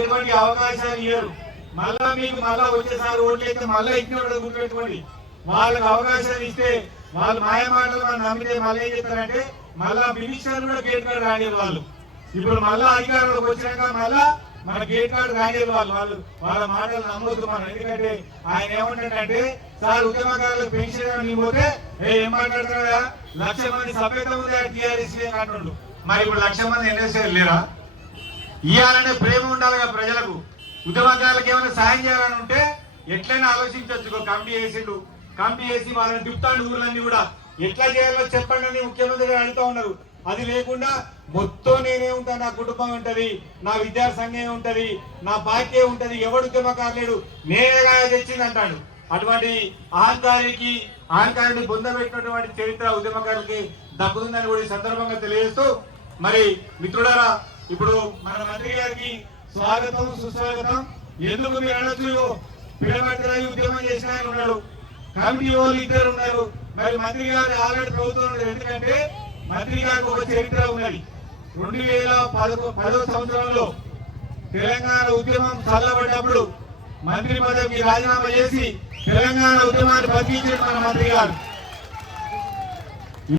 ఎటువంటి అవకాశాలు ఇవ్వరు. మళ్ళా మీకు మళ్ళా వచ్చేసారి ఓట్లయితే మళ్ళా ఇచ్చిన గుర్తుపెట్టుకోండి. వాళ్ళకి అవకాశాలు ఇస్తే వాళ్ళు మాయమాటలు మనం నమ్మితే మళ్ళీ ఏం చెప్తారంటే మళ్ళా మినిస్టర్ కూడా గేట్ కార్డు రానియరు వాళ్ళు. ఇప్పుడు మళ్ళా అధికారులకు వచ్చినాక మళ్ళా మన గేట్ కార్డు రానియరు వాళ్ళు. వాళ్ళ మాటలు నమ్మొద్దు మనం. ఎందుకంటే ఆయన ఏమంటాడంటే సార్ ఉద్యమకారులకు పెన్షన్ పోతే ఏం మాట్లాడుతున్నారా 1,00,000 మంది సభ్యత ఉంది టీఆర్ఎస్ అంటుండు. మరి ఇప్పుడు 1,00,000 మంది ఎన్ఎస్ఏ లేరా? ఇవ్వాలనే ప్రేమ ఉండాలిగా ప్రజలకు. ఉద్యమకారులకు ఏమైనా సాయం చేయాలని ఉంటే ఎట్లయినా ఆలోచించవచ్చు. కమిటీ వేసి వాళ్ళని తిప్పుతాడు ఊర్లన్నీ కూడా. ఎట్లా చేయాలో చెప్పండి అని ముఖ్యమంత్రి గారు అడుగుతా ఉన్నారు. అది లేకుండా మొత్తం నేనే ఉంటా, నా కుటుంబం ఉంటది, నా విద్యార్థి సంఘం ఉంటది, నా పార్టీ ఉంటది, ఎవడు ఉద్యమకారు లేడు, నేనేగా తెచ్చింది అంటాడు. అటువంటి అహంకారాన్ని పొందబెట్టినటువంటి చరిత్ర ఉద్యమకారులకి దక్కుతుందని కూడా ఈ సందర్భంగా తెలియజేస్తూ, మరి మిత్రులారా ఇప్పుడు మన మంత్రి గారికి స్వాగతం సుస్వాగతం. ఎందుకు మీరు అనొచ్చు, పిల్లబట్టి ఉద్యమం చేసిన ఆయన ఉన్నాడు, కమిటీ వాళ్ళు 2 ఉన్నారు, మరి మంత్రి గారు ఆల్రెడీ ప్రభుత్వం ఉన్నారు. ఎందుకంటే మంత్రి గారికి ఒక చరిత్ర ఉన్నది. 2010 సంవత్సరంలో తెలంగాణ ఉద్యమం చల్లబడ్డప్పుడు మంత్రి పదవికి రాజీనామా చేసి తెలంగాణ ఉద్యమాన్ని బతికించారు మన మంత్రి గారు.